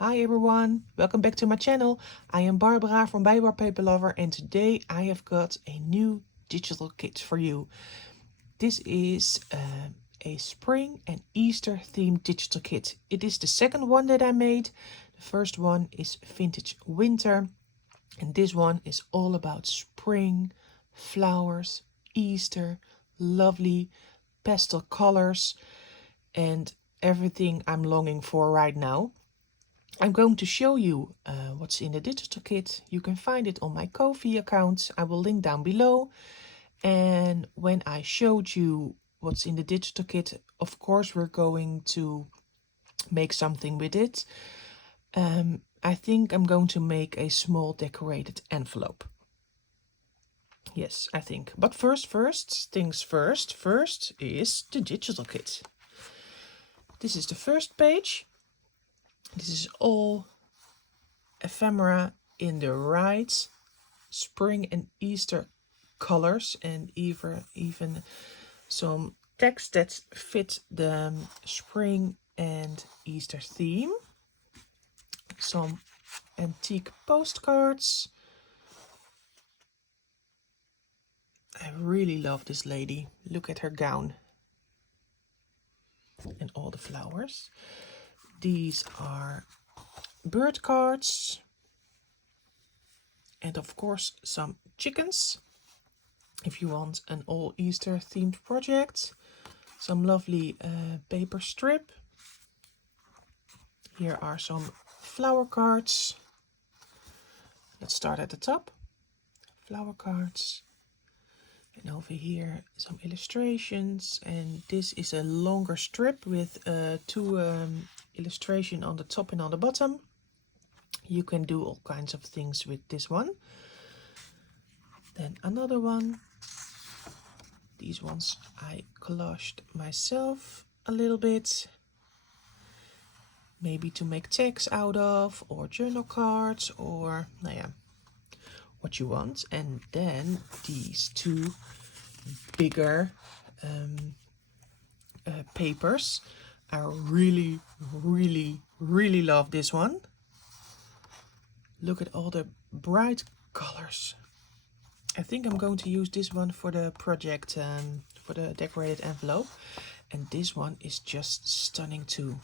Hi everyone, welcome back to my channel. I am Barbara from Paper Lover, and today I have got a new digital kit for you. This is a spring and Easter themed digital kit. It is the second one that I made. The first one is vintage winter, and this one is all about spring, flowers, Easter, lovely pastel colors, and everything I'm longing for right now. I'm going to show you what's in the digital kit. You can find it on my Ko-fi account. I will link down below. And when I showed you what's in the digital kit, of course we're going to make something with it. I think I'm going to make a small decorated envelope. Yes, I think. But first things first. First is the digital kit. This is the first page. This is all ephemera in the right spring and Easter colors, and even some text that fit the spring and Easter theme. Some antique postcards. I really love this lady. Look at her gown and all the flowers. These are bird cards. And of course some chickens, if you want an all Easter themed project. Some lovely paper strip. Here are some flower cards. Let's start at the top. Flower cards. And over here some illustrations. And this is a longer strip with two illustrations on the top and on the bottom. You can do all kinds of things with this one. Then another one. These ones I collaged myself a little bit. Maybe to make tags out of, or journal cards, or what you want. And then these two bigger papers. I really love this one. Look at all the bright colors. I think I'm going to use this one for the project, for the decorated envelope. And this one is just stunning too.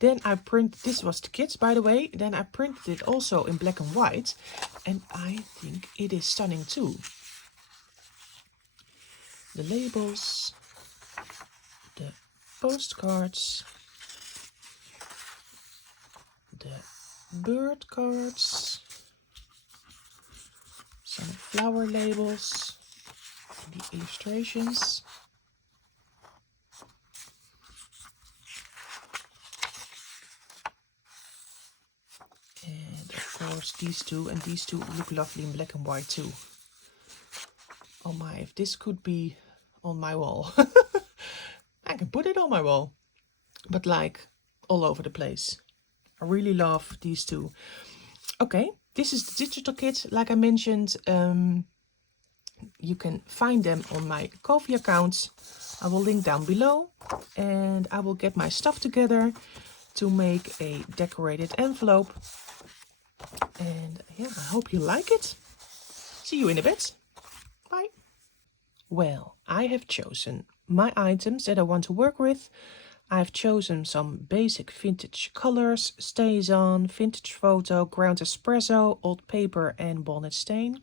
Then I this was the kit, by the way. Then I printed it also in black and white. And I think it is stunning too. The labels, the postcards, the bird cards, some flower labels, the illustrations. And of course these two, and these two look lovely in black and white too. Oh my, if this could be on my wall. I can put it on my wall, but like all over the place. I really love these two. Okay, this is the digital kit. Like I mentioned, you can find them on my Ko-fi account. I will link down below, and I will get my stuff together to make a decorated envelope. And yeah, I hope you like it. See you in a bit. Bye. Well, I have chosen my items that I want to work with. I've chosen some basic vintage colors: StazOn, vintage photo, ground espresso, old paper and walnut stain.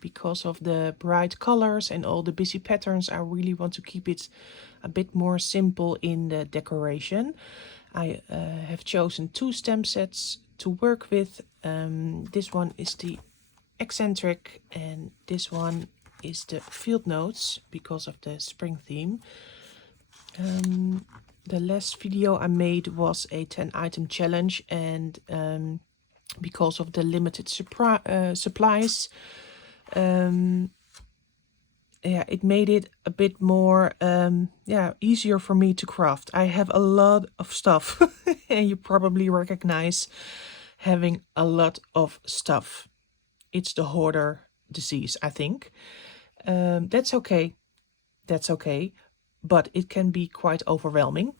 Because of the bright colors and all the busy patterns, I really want to keep it a bit more simple in the decoration. I have chosen two stamp sets to work with. This one is the eccentric, and this one is the field notes because of the spring theme. The last video I made was a 10 item challenge, and because of the limited supplies, it made it a bit more easier for me to craft. I have a lot of stuff and you probably recognize having a lot of stuff. It's the hoarder disease, I think. That's okay, but it can be quite overwhelming.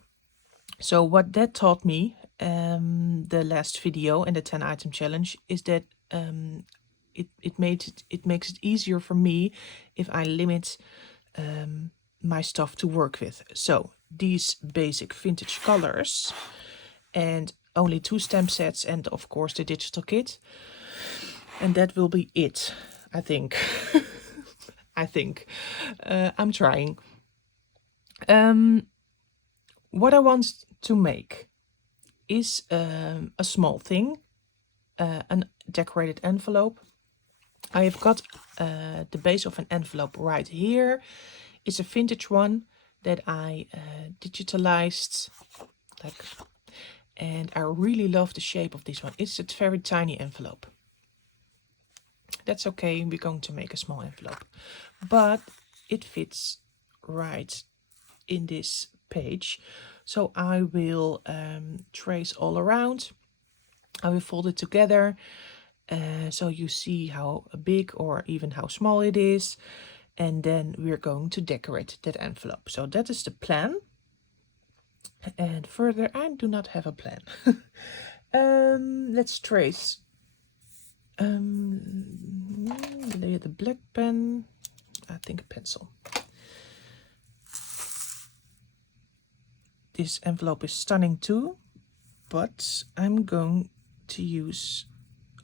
So what that taught me, the last video and the 10 item challenge, is that it makes it easier for me if I limit my stuff to work with. So these basic vintage colors and only 2 stamp sets and of course the digital kit. And that will be it, I think. I think. I'm trying. What I want to make is a small thing, a decorated envelope. I have got the base of an envelope right here. It's a vintage one that I digitalized, and I really love the shape of this one. It's a very tiny envelope. That's okay, we're going to make a small envelope, but it fits right in this page. So I will trace all around. I will fold it together so you see how big or even how small it is, and then we're going to decorate that envelope. So that is the plan, and further I do not have a plan. Let's trace the black pen, I think a pencil. This envelope is stunning too, but I'm going to use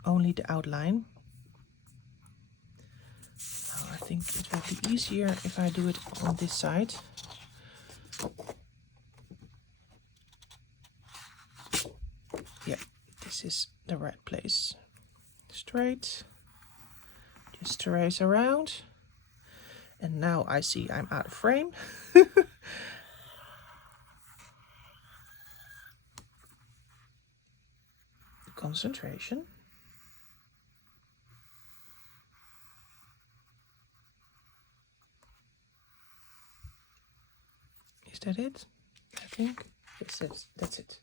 only the outline. I think it will be easier if I do it on this side. Yeah, this is the right place. Straight, just trace around, and now I see I'm out of frame. Concentration. Is that it? I think that's it.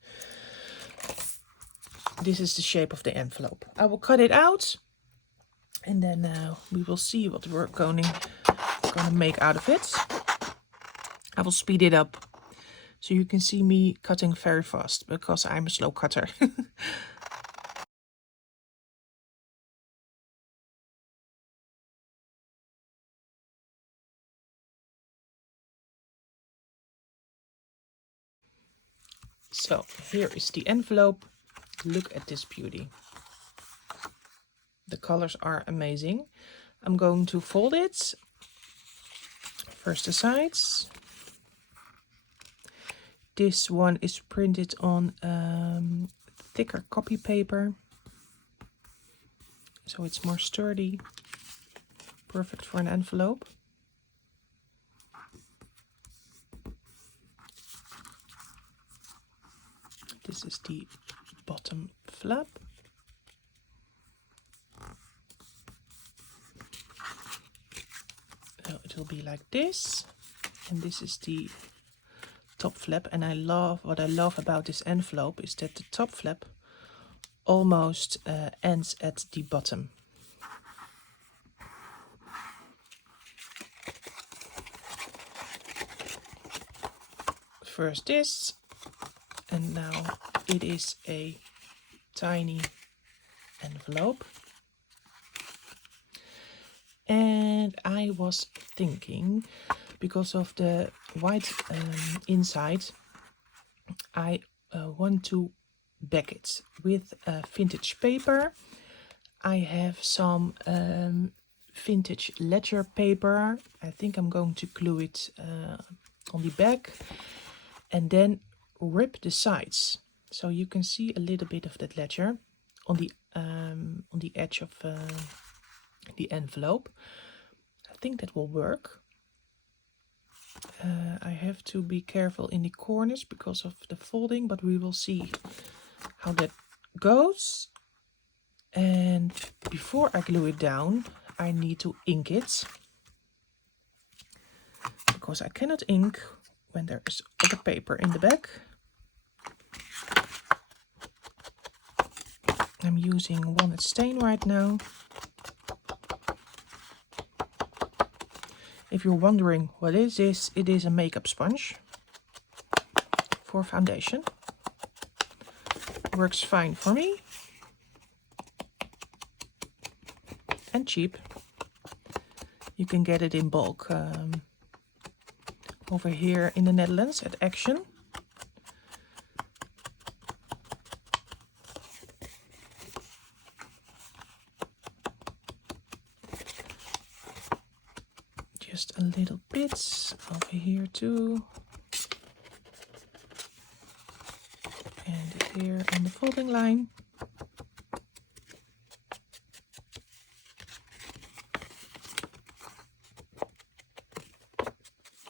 This is the shape of the envelope. I will cut it out, and then we will see what we're going to make out of it. I will speed it up so you can see me cutting very fast because I'm a slow cutter. So here is the envelope. Look at this beauty. The colors are amazing. I'm going to fold it. First the sides. This one is printed on thicker copy paper, so it's more sturdy. Perfect for an envelope. This is the bottom flap. So it will be like this, and this is the top flap. And what I love about this envelope is that the top flap almost ends at the bottom. First this, and now it is a tiny envelope. And I was thinking, because of the white inside, I want to back it with vintage paper. I have some vintage ledger paper. I think I'm going to glue it on the back and then rip the sides, so you can see a little bit of that ledger on the edge of the envelope. I think that will work. I have to be careful in the corners because of the folding, but we will see how that goes. And before I glue it down, I need to ink it, because I cannot ink when there is other paper in the back. I'm using walnut stain right now. If you're wondering what is this, it is a makeup sponge for foundation. Works fine for me. And cheap. You can get it in bulk over here in the Netherlands at Action. Just a little bit over here too. And here on the folding line.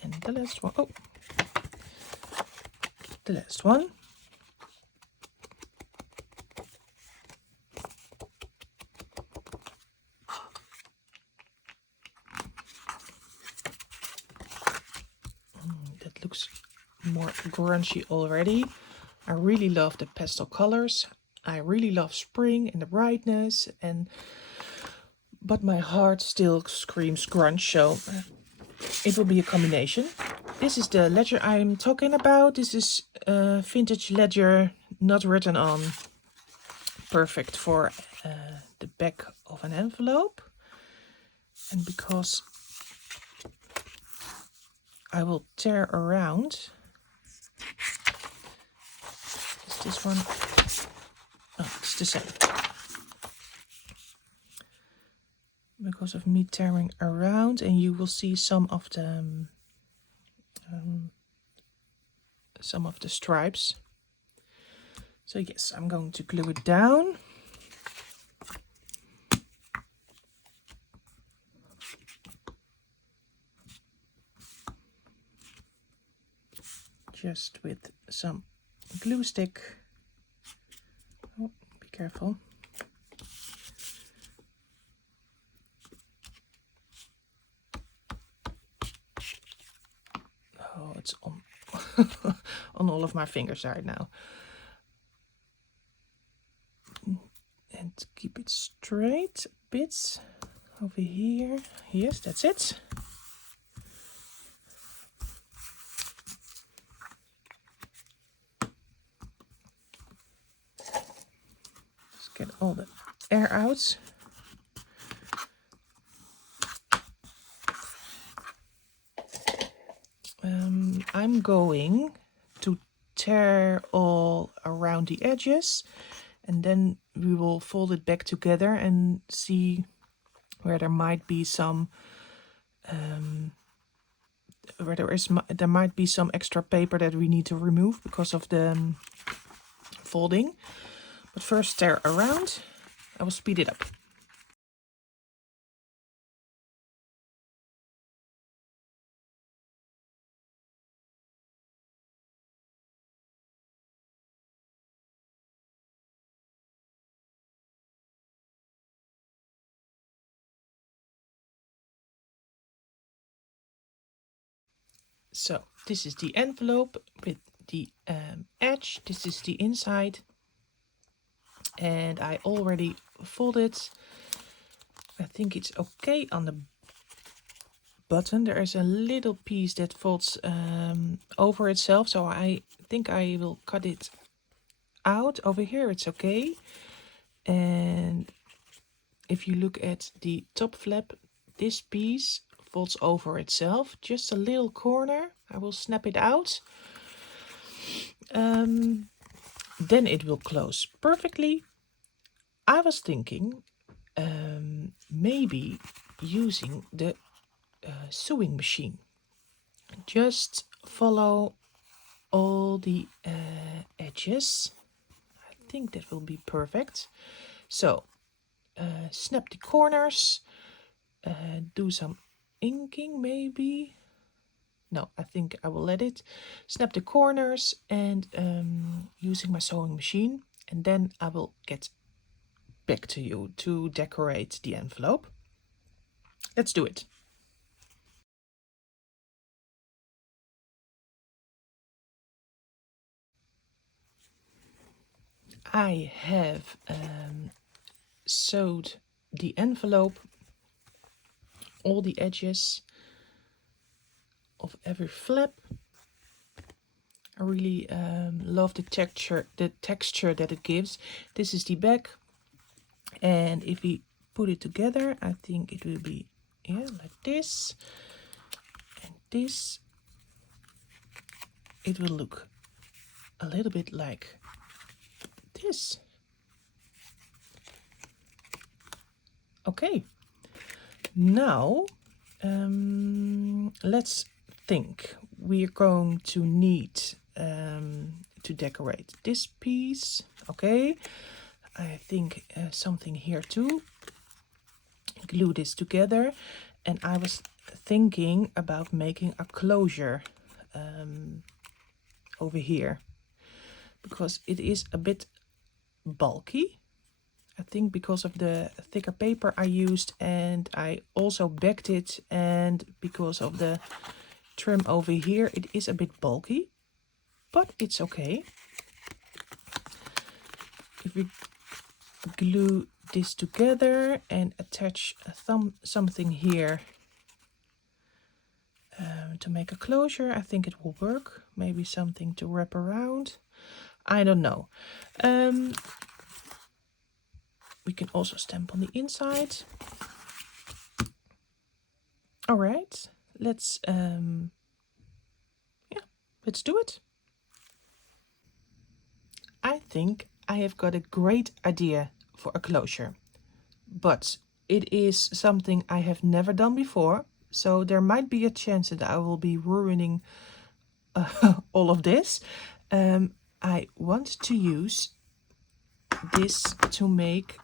And the last one. Oh, the last one. That looks more grungy already. I really love the pastel colors. I really love spring and the brightness, but my heart still screams grunge, so it will be a combination. This is the ledger I'm talking about. This is a vintage ledger, not written on. Perfect for the back of an envelope. And because I will tear around, is this one? Oh, it's the same. Because of me tearing around, and you will see some of the stripes. So yes, I'm going to glue it down. Just with some glue stick. Oh, be careful. Oh, it's on on all of my fingers right now. And keep it straight a bit over here. Yes, that's it. Let's get all the air out. I'm going to tear all around the edges, and then we will fold it back together and see where there might be some there might be some extra paper that we need to remove because of the folding. But first tear around. I will speed it up. So this is the envelope with the edge. This is the inside. And I already folded. I think it's okay on the button. There is a little piece that folds over itself. So I think I will cut it out. Over here it's okay. And if you look at the top flap, this piece folds over itself, just a little corner. I will snap it out. Then it will close perfectly. I was thinking maybe using the sewing machine. Just follow all the edges. I think that will be perfect. So snap the corners, do some inking maybe. No, I think I will let it. Snap the corners and using my sewing machine, and then I will get back to you to decorate the envelope. Let's do it. I have sewed the envelope, all the edges of every flap. I really love the texture that it gives. This is the back, and if we put it together, I think it will be like this and this. It will look a little bit like this. Okay, now let's think. We are going to need to decorate this piece. Okay, I think something here too. Glue this together, and I was thinking about making a closure over here because it is a bit bulky. I think because of the thicker paper I used, and I also backed it, and because of the trim over here, it is a bit bulky, but it's okay. If we glue this together and attach something here to make a closure, I think it will work. Maybe something to wrap around. I don't know. We can also stamp on the inside. All right, let's let's do it. I think I have got a great idea for a closure, but it is something I have never done before, so there might be a chance that I will be ruining all of this. I want to use this to make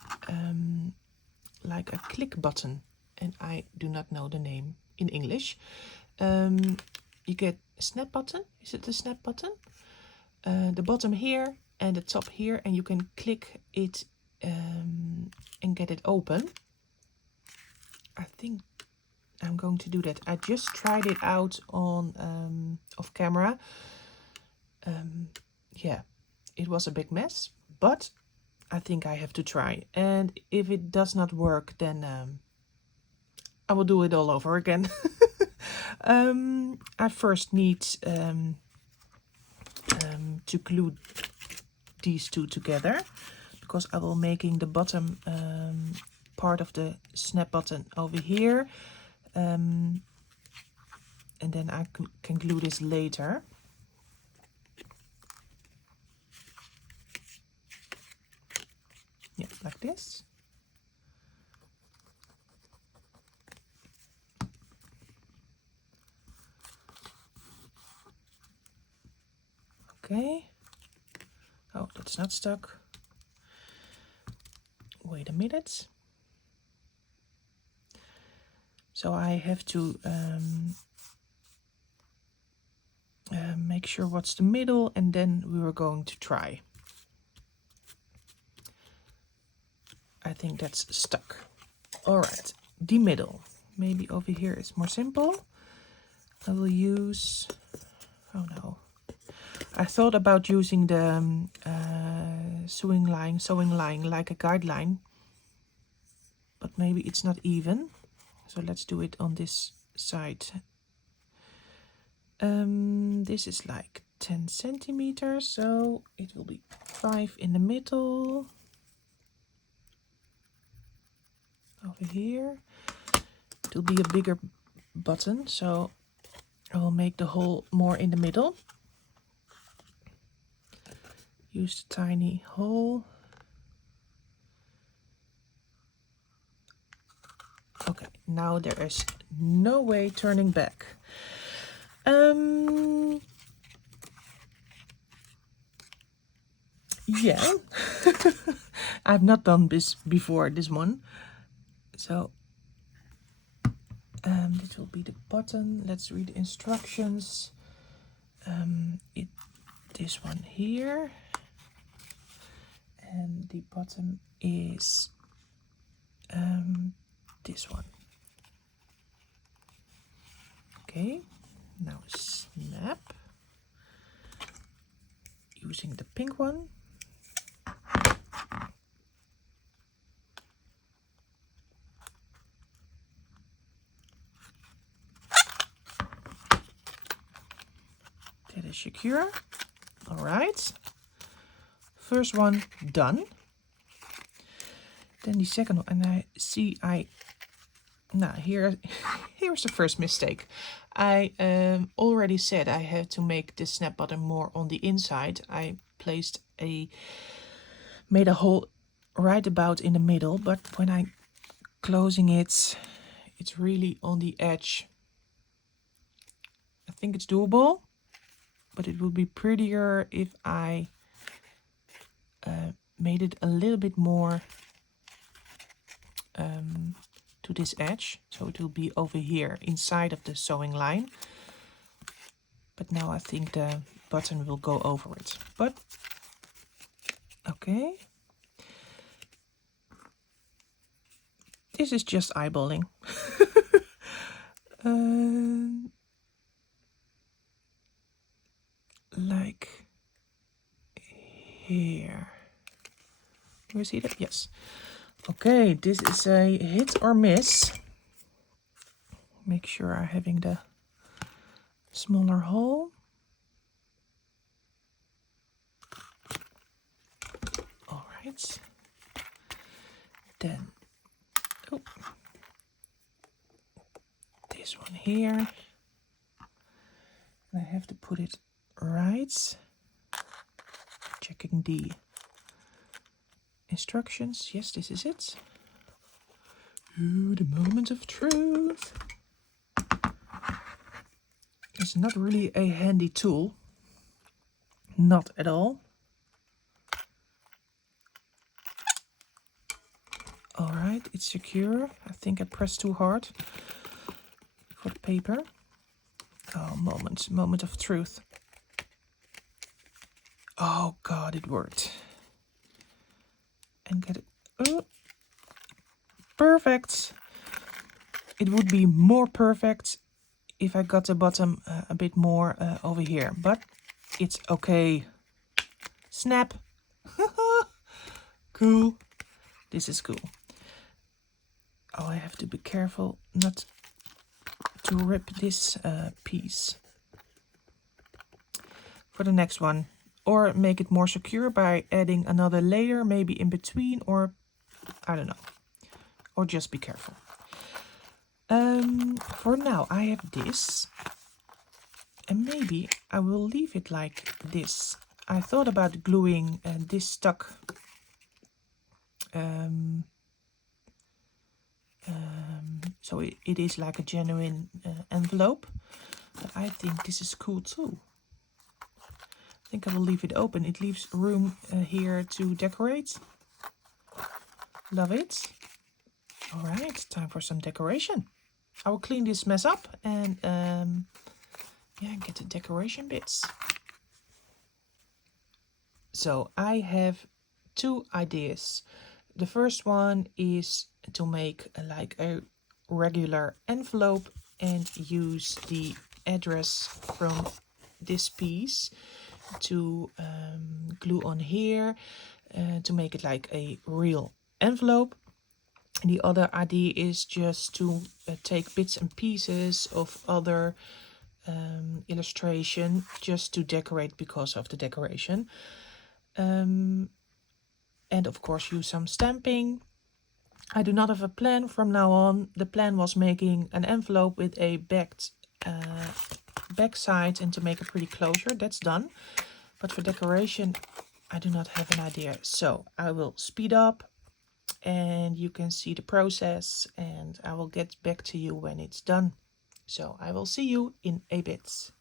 like a click button, and I do not know the name in English. You get a snap button. Is it the snap button? The bottom here and the top here, and you can click it and get it open. I think I'm going to do that. I just tried it out on off camera. Yeah, it was a big mess, but I think I have to try. And if it does not work, then I will do it all over again. I first need to glue these two together, because I will making the bottom part of the snap button over here, and then I can glue this later. Yeah, like this. Okay. Oh, that's not stuck. Wait a minute. So I have to make sure what's the middle, and then we were going to try. I think that's stuck. All right, the middle. Maybe over here is more simple. I will use, oh no. I thought about using the sewing line like a guideline, but maybe it's not even. So let's do it on this side. This is like 10 centimeters, so it will be 5 in the middle. Over here. It will be a bigger button, so I will make the hole more in the middle. Use the tiny hole. Okay, now there is no way turning back. Yeah, I've not done this before, this one. So this will be the button. Let's read the instructions. This one here, and the bottom is this one. Okay, now snap using the pink one. That is secure. All right. First one done. Then the second one, and I see here's the first mistake. I already said I had to make the snap button more on the inside. I made a hole right about in the middle, but when I closing it, it's really on the edge. I think it's doable, but it would be prettier if I made it a little bit more to this edge, so it will be over here inside of the sewing line. But now I think the button will go over it. But okay, this is just eyeballing. Like here. You see that? Yes. Okay, this is a hit or miss. Make sure I'm having the smaller hole. All right. Then, oh, this one here. I have to put it right. Checking the instructions. Yes, this is it. Ooh, the moment of truth. It's not really a handy tool. Not at all. All right, it's secure. I think I pressed too hard for the paper. Oh, moment of truth. Oh God, it worked. And get it. Oh, perfect. It would be more perfect if I got the bottom a bit more over here, but it's okay. Snap. Cool. This is cool. Oh, I have to be careful not to rip this piece for the next one, or make it more secure by adding another layer, maybe in between, or I don't know, or just be careful. For now I have this, and maybe I will leave it like this. I thought about gluing this stuck so it is like a genuine envelope, but I think this is cool too. I think I will leave it open. It leaves room here to decorate. Love it. All right, time for some decoration. I will clean this mess up and yeah, get the decoration bits. So I have two ideas. The first one is to make like a regular envelope and use the address from this piece to glue on here to make it like a real envelope. The other idea is just to take bits and pieces of other illustration just to decorate because of the decoration. And of course use some stamping. I do not have a plan from now on. The plan was making an envelope with a back side and to make a pretty closure. That's done. But for decoration, I do not have an idea. So I will speed up and you can see the process, and I will get back to you when it's done. So I will see you in a bit.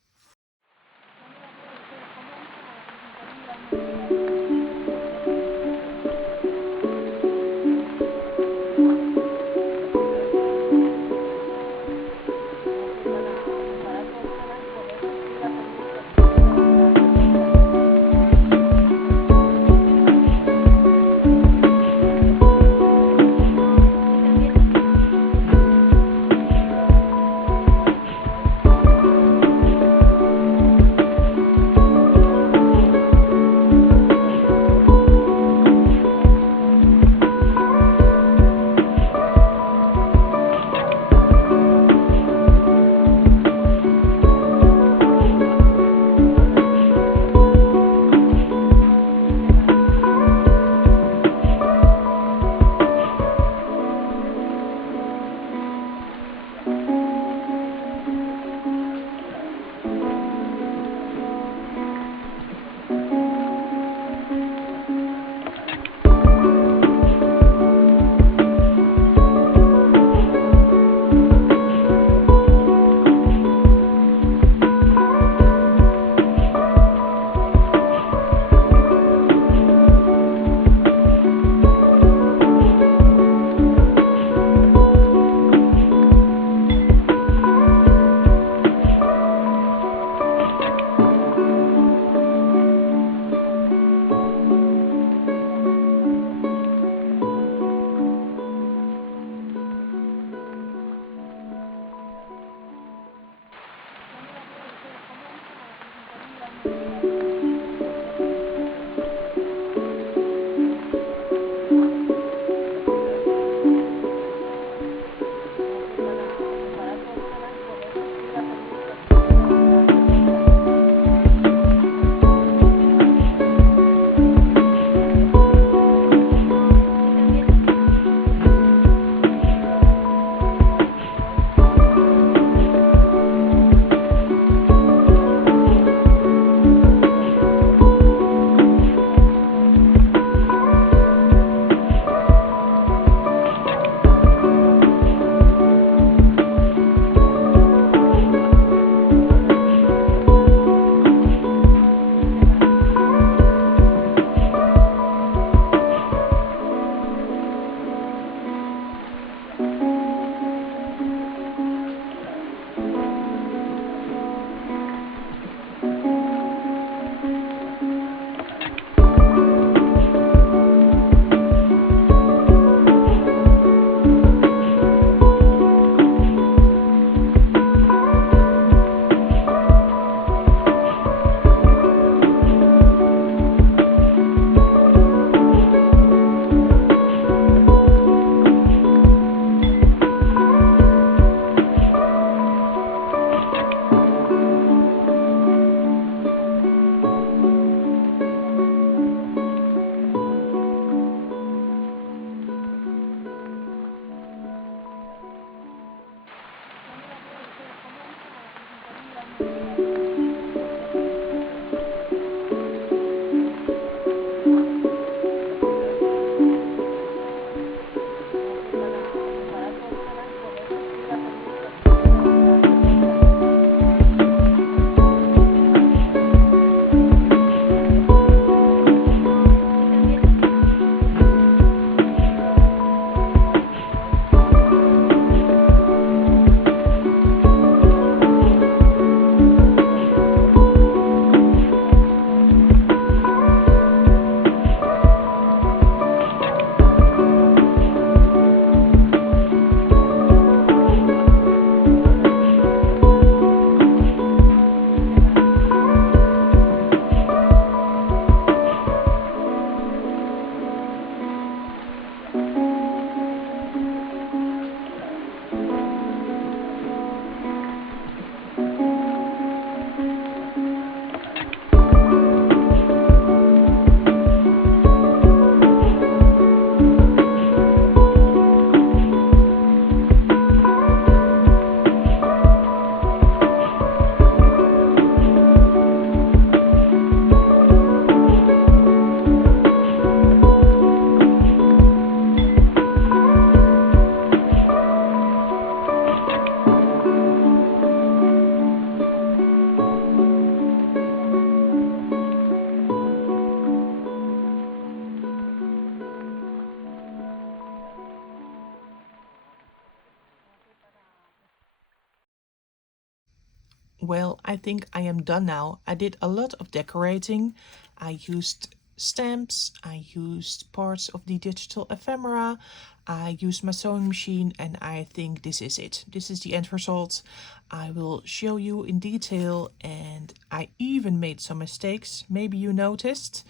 Well, I think I am done now. I did a lot of decorating. I used stamps, I used parts of the digital ephemera, I used my sewing machine, and I think this is it. This is the end result. I will show you in detail, and I even made some mistakes. Maybe you noticed.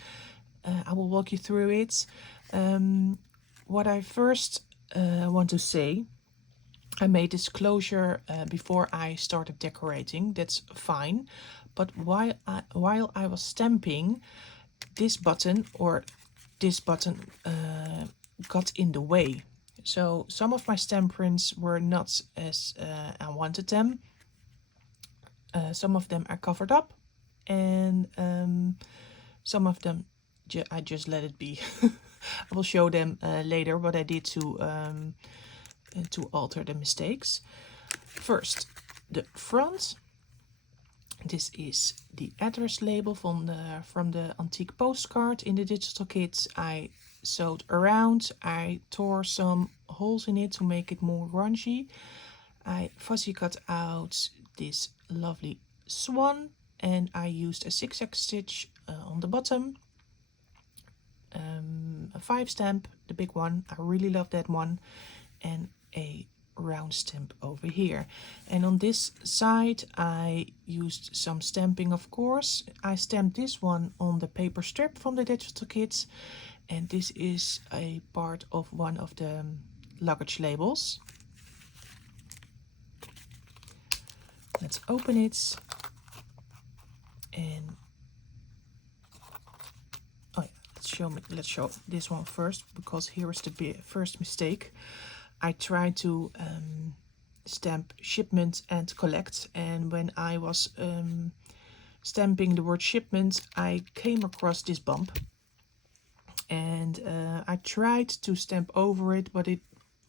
I will walk you through it. What I first want to say, I made this closure before I started decorating. That's fine. But while I was stamping, this button got in the way. So some of my stamp prints were not as I wanted them. Some of them are covered up, and some of them I just let it be. I will show them later what I did to alter the mistakes. First, the front. This is the address label from the antique postcard in the digital kit. I sewed around. I tore some holes in it to make it more grungy. I fussy cut out this lovely swan, and I used a zigzag stitch on the bottom. A 5 stamp, the big one. I really love that one, and a round stamp over here. And on this side I used some stamping, of course. I stamped this one on the paper strip from the digital kit, and this is a part of one of the luggage labels. Let's open it. And oh yeah, let's show this one first, because here is the first mistake. I tried to stamp shipment and collect, and when I was stamping the word shipment, I came across this bump, and I tried to stamp over it, but it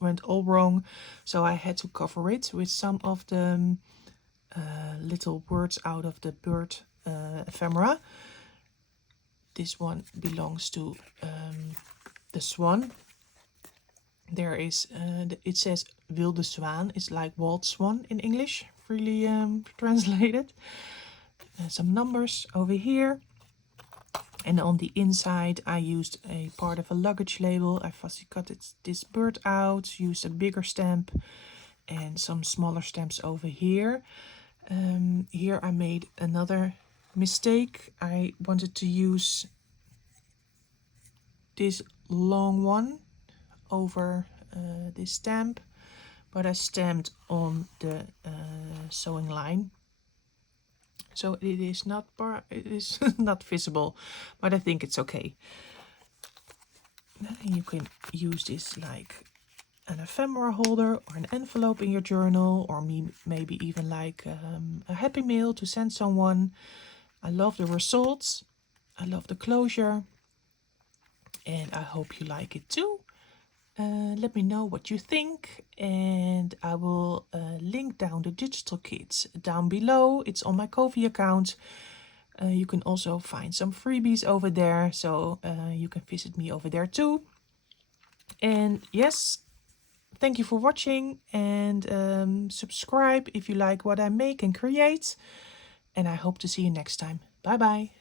went all wrong, so I had to cover it with some of the little words out of the bird ephemera. This one belongs to the swan. There is it says wilde zwaan. It's like wild swan in English, really translated. Some numbers over here, and on the inside I used a part of a luggage label. I fussy cut this bird out, used a bigger stamp and some smaller stamps over here. Here I made another mistake. I wanted to use this long one over this stamp, but I stamped on the sewing line, so it is not not visible, but I think it's okay. You can use this like an ephemera holder or an envelope in your journal, or maybe even like a happy mail to send someone. I love the results, I love the closure, and I hope you like it too. Let me know what you think, and I will link down the digital kit down below. It's on my Ko-fi account. You can also find some freebies over there, so you can visit me over there too. And yes, thank you for watching, and subscribe if you like what I make and create. And I hope to see you next time. Bye bye.